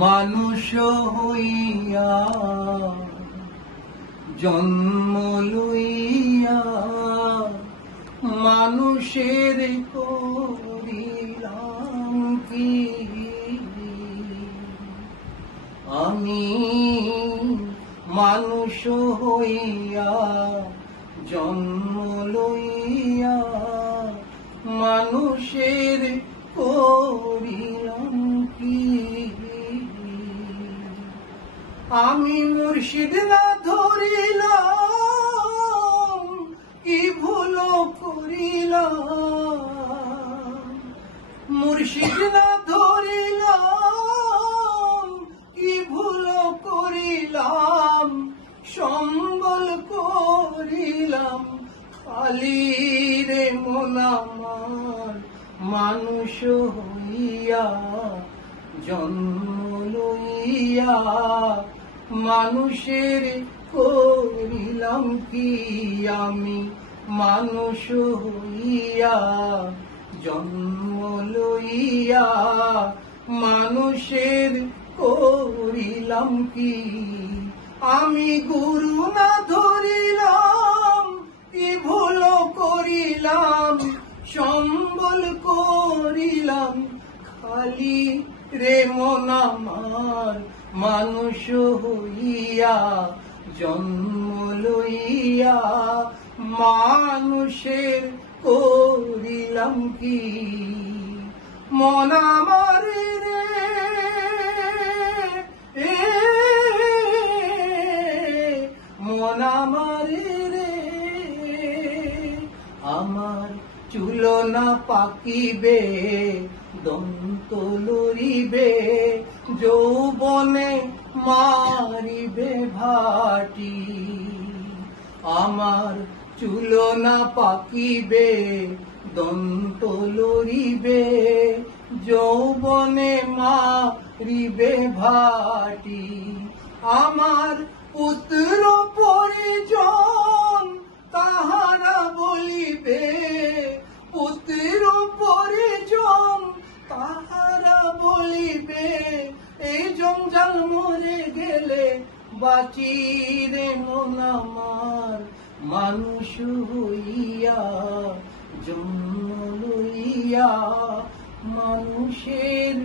মানুষ হইয়া জন্ম লইয়া মানুষের করিলাম কি আমি মানুষ হইয়া জন্ম লইয়া মানুষের করিলাম কি আমি মুর্শিদ না ধরিলাম কি ভুল করিলাম মুর্শিদ না ধরিলাম কি ভুল করিলাম সম্বল করিলাম খালি রে মন আমার মানুষ হইয়া জন্ম লইয়া মানুষের করিলাম কি আমি মানুষ হইয়া জন্ম লইয়া মানুষের করিলাম কি আমি গুরু না ধরিলাম কি ভুল করিলাম সম্বল করিলাম খালি রে মন আমার মানুষ হইয়া জন্ম লইয়া মানুষের করিলাম কি মন আমার রে মন আমার রে আমার চুল না পাকিবে দন্ত লড়িবে যৌবনে মারিবে ভাটি আমার চুল না পাকিবে দন্ত লড়িবে যৌবনে মারিবে ভাটি আমার পুত্র পরিজন তাহারা বলিবে পুত্র পরিজন তাহারা বলিবে এই জঞ্জাল মরে গেলে বাঁচি রে মন আমার মানুষ হইয়া জন্ম লইয়া মানুষের